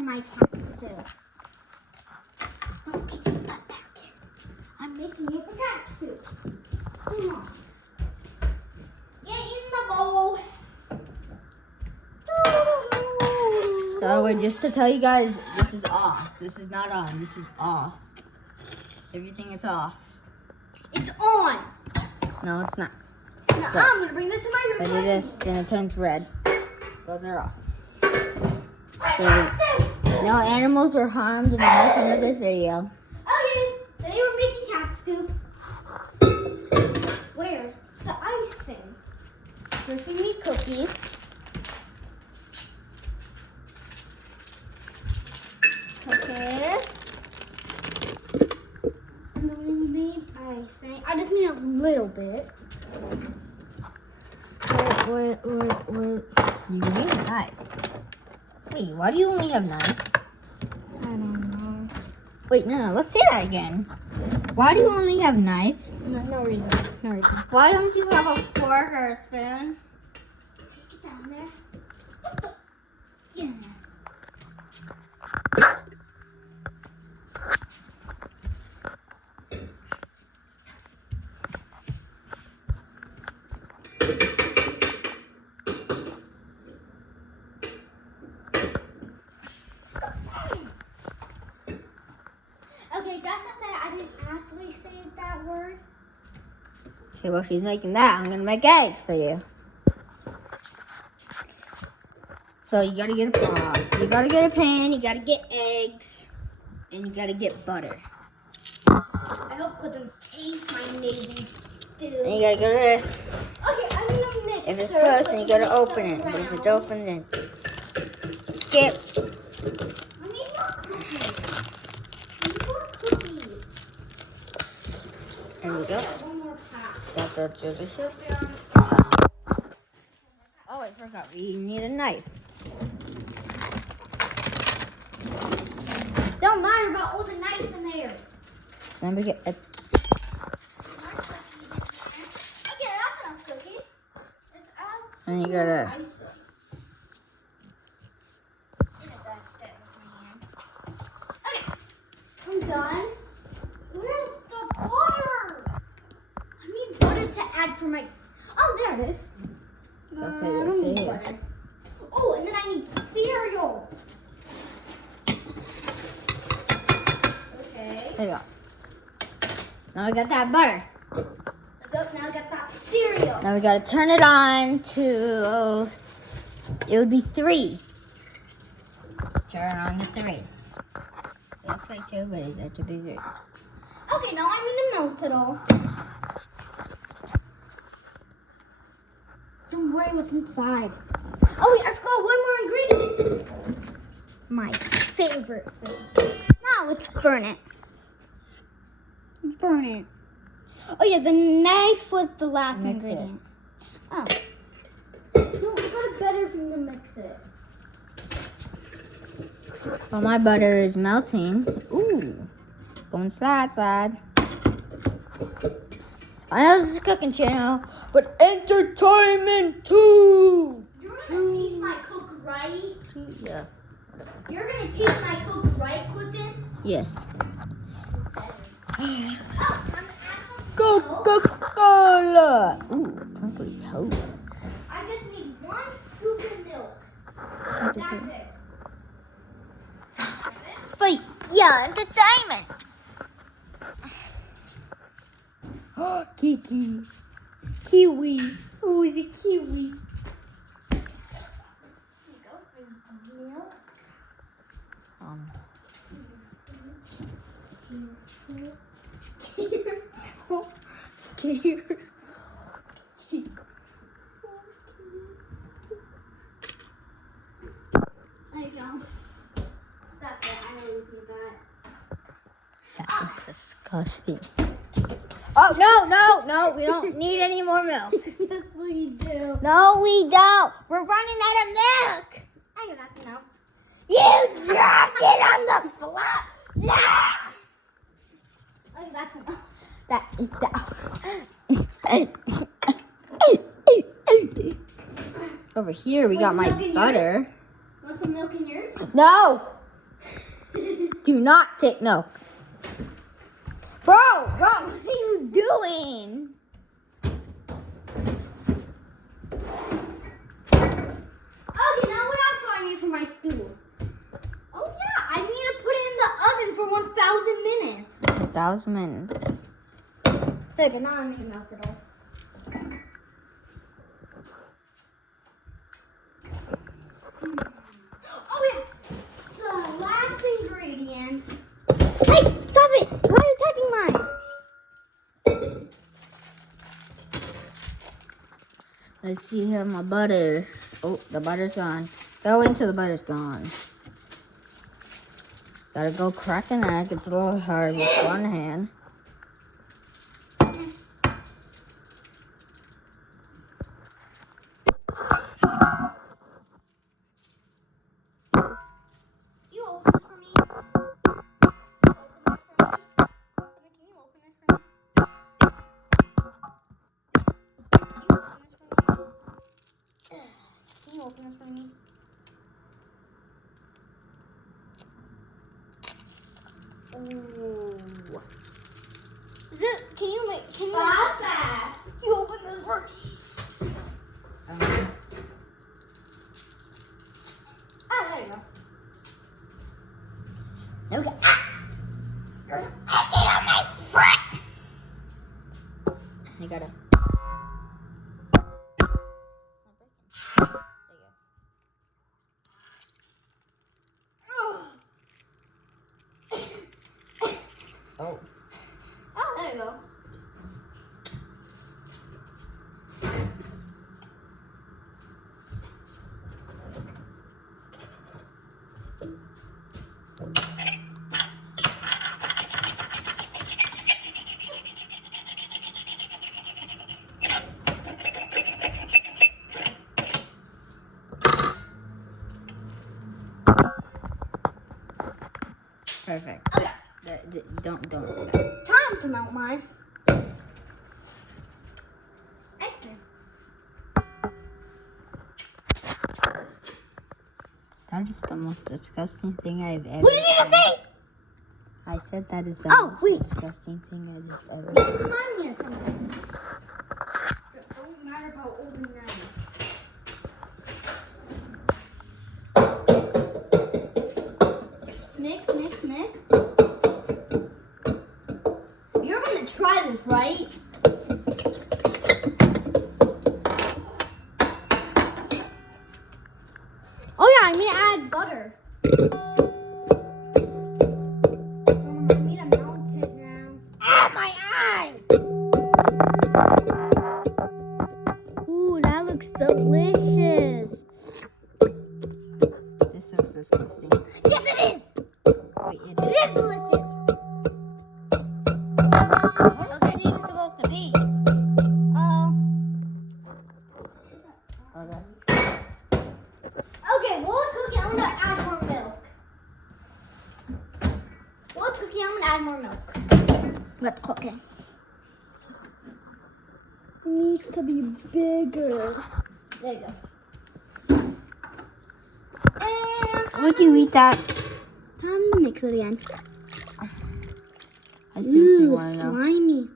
for my cat stew. Don't take that back. I'm making you for cat stew. Come on. Get in the bowl. So just to tell you guys, this is off. This is not on. This is off. Everything is off. It's on. No, it's not. No, I'm gonna bring this to my If room. I do this, then it turns red. Those are off. No animals were harmed in the making of this video. Okay, today we're making cat stew. Where's the icing? First we need cookies. Cookies. And then we made icing. I just need a little bit. Wait. You need a knife. Wait, why do you only have knives? I don't know. Wait, no, let's say that again. Why do you only have knives? No reason. No reason. Why don't you have a fork or a spoon? Take it down there. Get in there. Okay, Dessa said I didn't actually say that word. Okay, well, she's making that. I'm gonna make eggs for you. So you gotta get a pot. You gotta get a pan. You gotta get eggs, and you gotta get butter. I hope it doesn't taste my navy stew. And you gotta go to this. Okay, I'm gonna mix. If it's closed, then you gotta open it. But if it's open, then skip. I need more cookies. I need more cookies. There we go. One more pack. That's delicious. Oh, I forgot. We need a knife. Don't matter about all the knives in there. Then we get a. Okay, that's enough cookies. It's out. And you gotta. Okay, I'm done. Where's the butter? I need butter to add for my. Oh, there it is. I Okay, don't let's need see. butter. Oh, and then I need cereal. Okay. There you go. Now we got that butter. Now I got that cereal. Now we gotta turn it on to. It would be 3. Turn on the 3. It looks like 2, but it's actually 3. Okay, now I need to melt it all. Don't worry what's inside. Oh wait, I forgot one more ingredient. My favorite thing. Now let's burn it. Burn it. Oh yeah, the knife was the last Mix it. ingredient. Oh. No, I got a better thing to mix it. Well, my butter is melting. Ooh. Going slide. I know this is a cooking channel, but entertainment too. You're gonna taste my cook right? Yeah. You're gonna taste my cook right, Quentin? Yes. Oh, I'm gonna add some milk. Coca-Cola. Ooh, twinkly toes. I just need 1 scoop of milk. That's it. But yeah, entertainment. Oh, Kiki. Kiwi. Who is a kiwi? Here you go. Milk. There you go. That's it. I always need that. That is disgusting. Oh, no, we don't need any more milk. Yes, we do. No, we don't. We're running out of milk. I know that's enough. You dropped it on the floor. No! Okay, that's enough. That is Over here, we got my Want some milk in butter. Want some milk in yours? No! Do not take milk. Bro, what are you doing? Okay, now what else do I need for my stool? Oh yeah, I need to put it in the oven for 1,000 minutes. 1,000 minutes. There, but now I'm making melt it all. Oh yeah, the last ingredient. Hey, stop it! Why are you touching mine? Let's see here, my butter. Oh, the butter's gone. Go until the butter's gone. Gotta go crack an egg. It's a little hard with one hand. You open this for me? Can you open this for me? Can you open this for me? Ooh. Is it? Can you make? Can you? Papa, you open this for me? Ah, there you go. Okay. Ah! There's nothing on my foot. You gotta. Oh. Oh, there you go. Perfect. Okay. Don't. Time to melt mine. Ice cream. That is the most disgusting thing I've ever What did you just say? I said that is the Oh, most wait. disgusting thing I've ever Remind me of something. It don't matter how old and young. Mix. You're gonna try this, right? Oh yeah, I need to add butter. I need to melt it now. Ah, my eye! Ooh, that looks delicious. This looks disgusting. Yes, it is. Wait, It is delicious. What is this even supposed to be? Okay. Okay, while it's cooking, I'm gonna add more milk. While it's cooking, I'm gonna add more milk. Let's cook it. It needs to be bigger. There you go. And Would you eat that? time to mix it again. I seriously Ooh, want to know. slimy.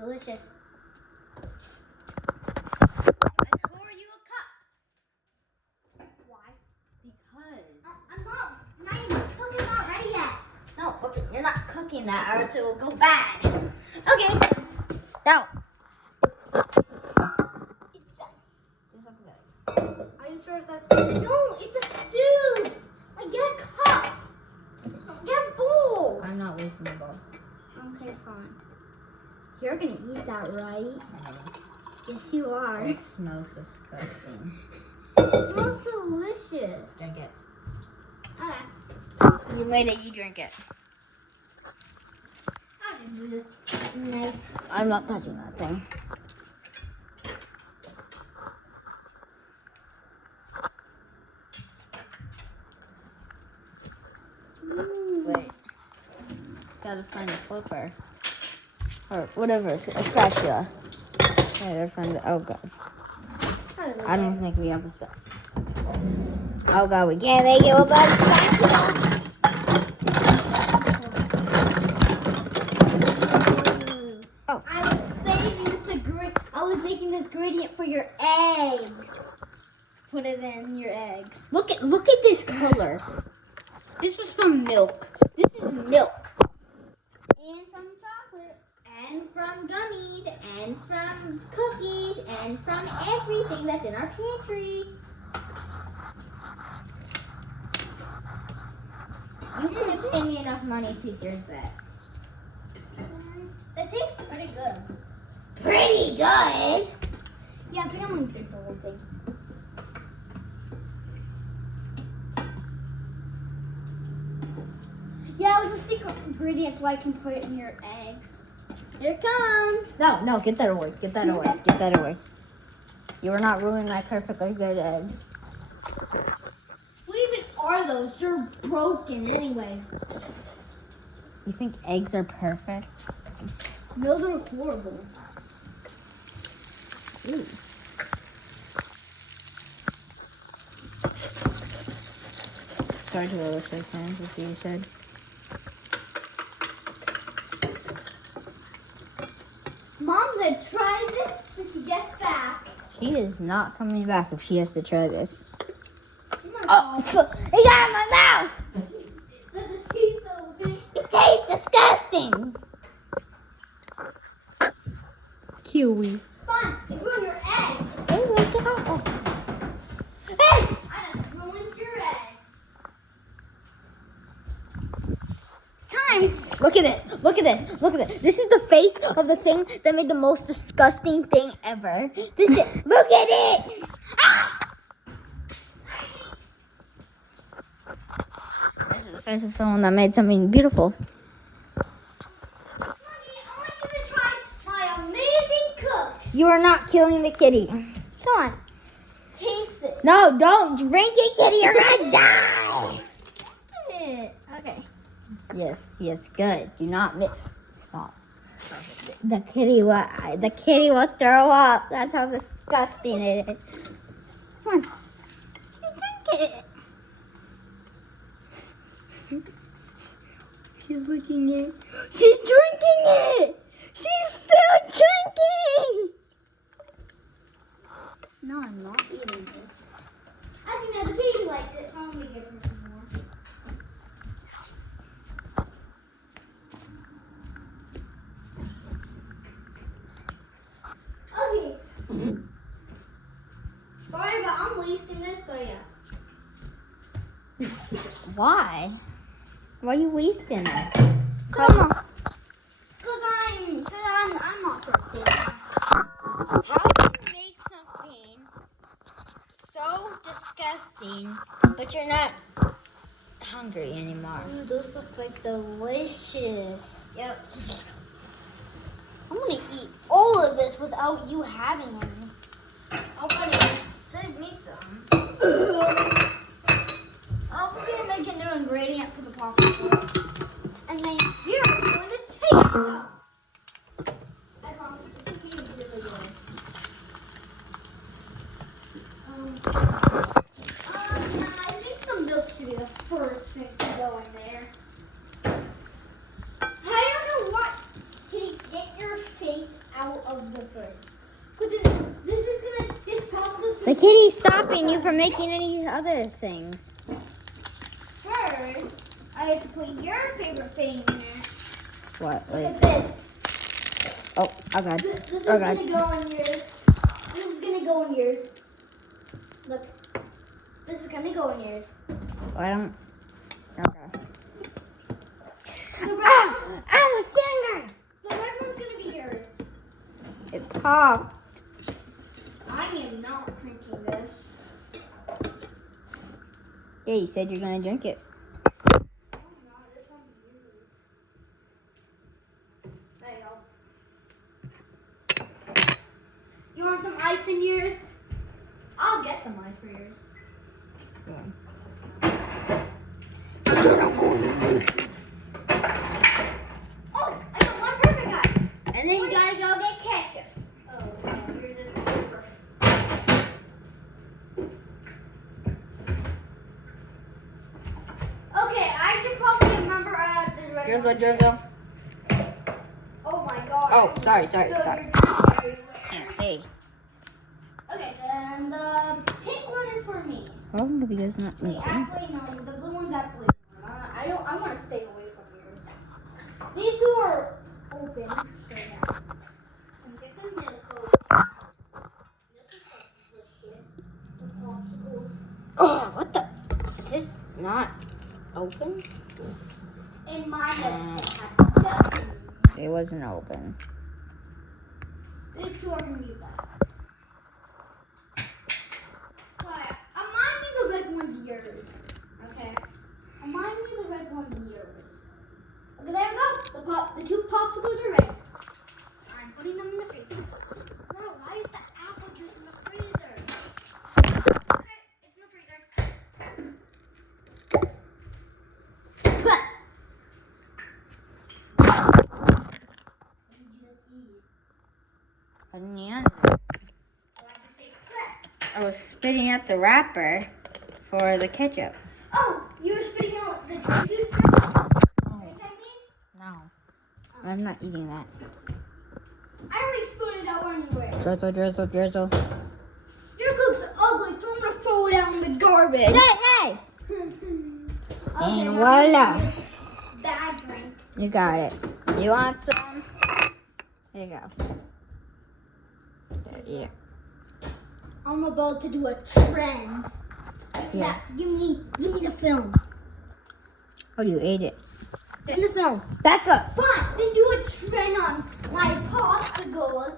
Delicious. Let's pour you a cup. Why? Because. I'm not even cooking already yet. No, okay, you're not cooking that, or else it will go bad. Okay. No. It's done. Are you sure that's no? It's a stew. Like, get a cup. Get a bowl. I'm not wasting the bowl. Okay, fine. You're gonna eat that, right? Yes, you are. It smells disgusting. It smells delicious. Drink it. Okay. You made it, you drink it. I'll just do this. Nice. I'm not touching that thing. Wait. Gotta find a flipper. Or whatever, it's a spatula. Gotta find it. Oh god. I don't think we have a spatula. Oh god, we can't make it without spatula. Oh. I was making this gradient for your eggs. Put it in your eggs. Look at this color. This was from milk. This is milk. And from chocolate. And from gummies. And from cookies. And from everything that's in our pantry. You couldn't pay me enough money to drink that. That tastes pretty good. Pretty good. Yeah, I think I'm gonna drink the whole thing. Yeah, it was a secret ingredient so I can put it in your eggs. Here it comes. No, get that away. Get that away. Get that away. You are not ruining my perfectly good eggs. What even are those? They're broken anyway. You think eggs are perfect? No, they're horrible. Ooh. Sorry to other shake hands, as you said. Mom said try this when she gets back. She is not coming back if she has to try this. Oh, It got in my mouth! does it taste so good? It tastes disgusting! Kiwi. Fun, it's ruined your eggs. Hey, look it up. Hey, I just ruined your eggs. Time. Look at this. Look at this. Look at this. This is the face of the thing that made the most disgusting thing ever. This is, look at it. Ah! This is the face of someone that made something beautiful. Mommy, I want you to try my amazing cook. You are not killing the kitty. Come on, taste it. No, don't drink it, kitty. You're gonna die. Okay. Yes, good. Do not stop. The kitty will throw up. That's how disgusting it is. Come on. Drink it. She's looking at it. She's drinking it. She's still drinking. No, I'm not eating this. I think the baby likes it. I'm gonna give her some more. Okay. Sorry, but I'm wasting this for you. Why? Why are you wasting it? Come on. Cause I'm not thirsty. How can you make something so disgusting, but you're not hungry anymore? Ooh, those look like delicious. Yep. I'm gonna eat all of this without you having any. Oh, buddy, save me some. I'm gonna make a new ingredient for the popcorn. And then you're going to taste them. I promise it's gonna be really good. I think some milk should be the first thing to go in there. I don't know what. Kitty, get your face out of the fridge. This process The kitty's stopping you from making any other things. First, I have to put your favorite thing in there. What? Look at this. Oh, oh god. This is Oh god. gonna go in yours. This is gonna go in yours. Look. This is gonna go in yours. I don't. Okay. The red, My finger! the red one's gonna be yours. It popped. I am not drinking this. Yeah, you said you're gonna drink it. Oh no, this one's yours. There you go. You want some ice in yours? I'll get some ice for yours. Oh, I got one perfect ice. And then you gotta go get ketchup. Oh, no, yours is super. drizzle. Oh my god. Oh, sorry. Can't Can't see. Okay, then the pink one is for me. Oh, because not Wait, missing. actually, no, the blue one's actually. I want to stay away from yours. These two are open, so yeah. And get the milk open. Oh, what the? Is this not open? And mine had nothing. It wasn't open. These two are gonna be left. But remind me the red one's yours. Okay. Remind me the red one's yours. Okay, there we go. The two popsicles are ready. I'm putting them in the freezer. Bro, why is the apple juice in the freezer? Okay, it's in the freezer. But I was spitting out the wrapper for the ketchup. oh, you were spitting out the juice? No, I'm not eating that. I already spit it out anyway. Drizzle. Your cook's ugly, so I'm gonna throw it out in the garbage. Hey! Okay, And now voila. bad drink. You got it. You want some? Here you go. There, eat it. I'm about to do a trend. Yeah. Give me the film. Oh, you ate it. Give me the film. Back up. Fine, then do a trend on my popsicles.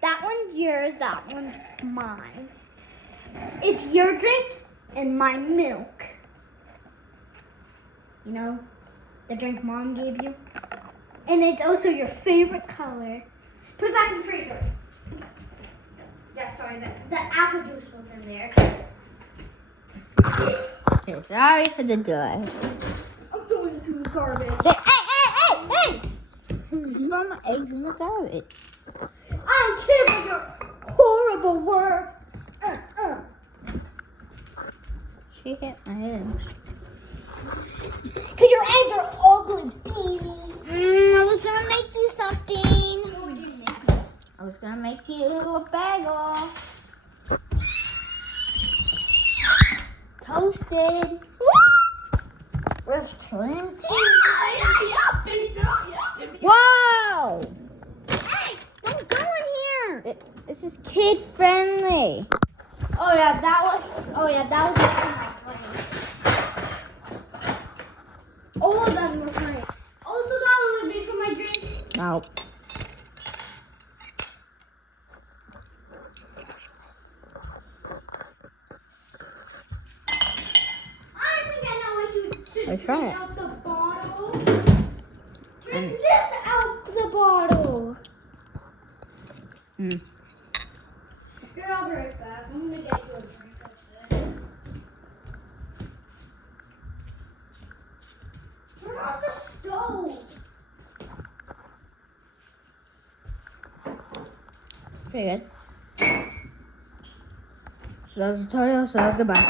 That one's yours, that one's mine. It's your drink and my milk. You know, the drink Mom gave you. And it's also your favorite color. Put it back in the freezer. Yeah, sorry, the apple juice was in there. Okay, sorry for the delay. I'm throwing it in the garbage. Hey! Just throw my eggs in the garbage. I don't care about your horrible work. She hit my head. Because your eggs are ugly, baby. I was gonna make you something. I was gonna make you a bagel. Toasted. With cream cheese. Whoa! Hey, don't go in here. This is kid friendly. Oh yeah, that was all of them were funny. Also, that one would be for my drink. No. I think I know what you should Let's drink try it. out the bottle. Drink this out the bottle. Mm. Here, I'll be right back. I'm gonna get you a drink of this. Turn off the stove. Pretty good. So that was the tutorial, so goodbye.